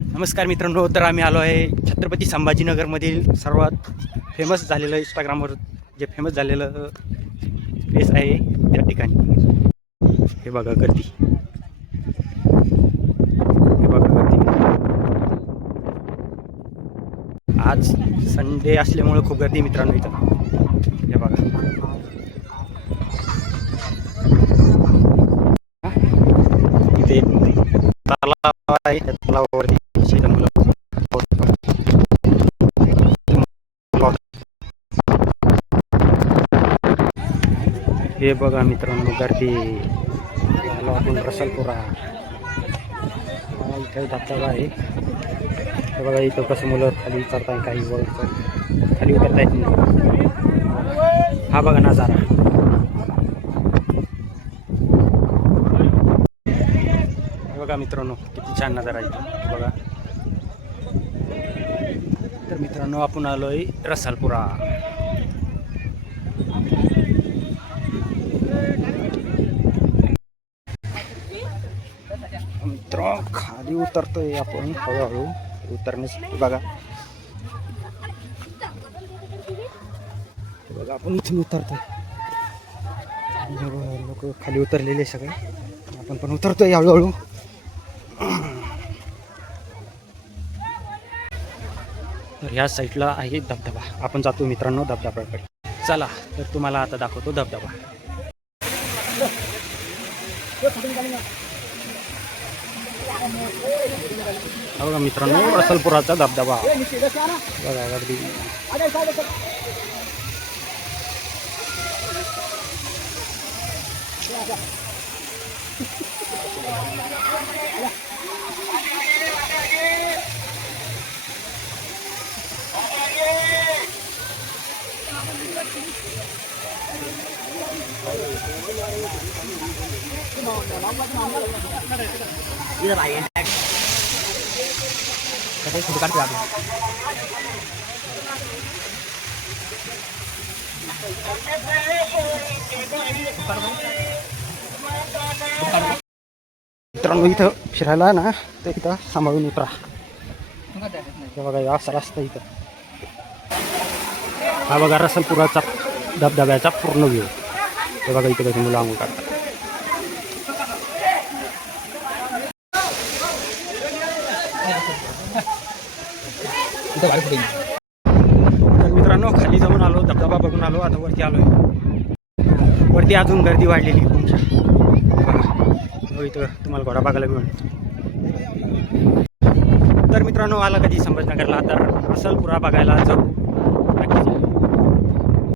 नमस्कार मित्रांनो, तर आम्ही आलो आहे छत्रपती संभाजीनगरमधील सर्वात फेमस झालेलं इंस्टाग्रामवर जे फेमस झालेलं प्लेस आहे त्या ठिकाणी. हे बघा गर्दी, हे बघा गर्दी. आज संडे असल्यामुळे खूप गर्दी मित्रांनो इथं. हे बघा, इथे तलाव आहे, त्या तलावावरती हे बघा मित्रांनो गर्दी. आलो आपण रसलपुरा. इथे धबधबा आहे. हे बघा इथं कसं मुलं खाली उतरताय, काही वर खाली उतरतायत मुलं. हा बघा नजारा. हे बघा मित्रांनो किती छान नजारा आहे. हे बघा. तर मित्रांनो आपण आलोय रसालपुरा. मित्र खाली उतरतोय आपण हळूहळू. उतरण्यासाठी बघा, बघा आपण इथून उतरतोय. लोक खाली उतरलेले सगळे, आपण पण उतरतोय हळूहळू. तर ह्या साईडला आहे धबधबा. आपण जातो मित्रांनो धबधब्याकडे. चला तर तुम्हाला आता दाखवतो धबधबा. बघा मित्रांनो रसलपुराचा धबधबा. बघा गर्दी. इधर आइए, दुकान पे आगे. मित्रांनो इथं फिरायला ना तर इथं सांभाळून उतरा. बघा असा रस्ता इथं. हा बघा रसलपुराचा धबधब्याचा पूर्ण व्ह्यू. हे बघा इथे कधी मुलं आंघोळ काढतात. तर मित्रांनो खाली जाऊन आलो, धबधबा बघून आलो. आता वरती आलोय. वरती अजून गर्दी वाढलेली तुमच्या. इथं तुम्हाला घोडा बघायला मिळून. तर मित्रांनो आला कधी संभाजीनगरला तर रसलपुरा बघायला जाऊ.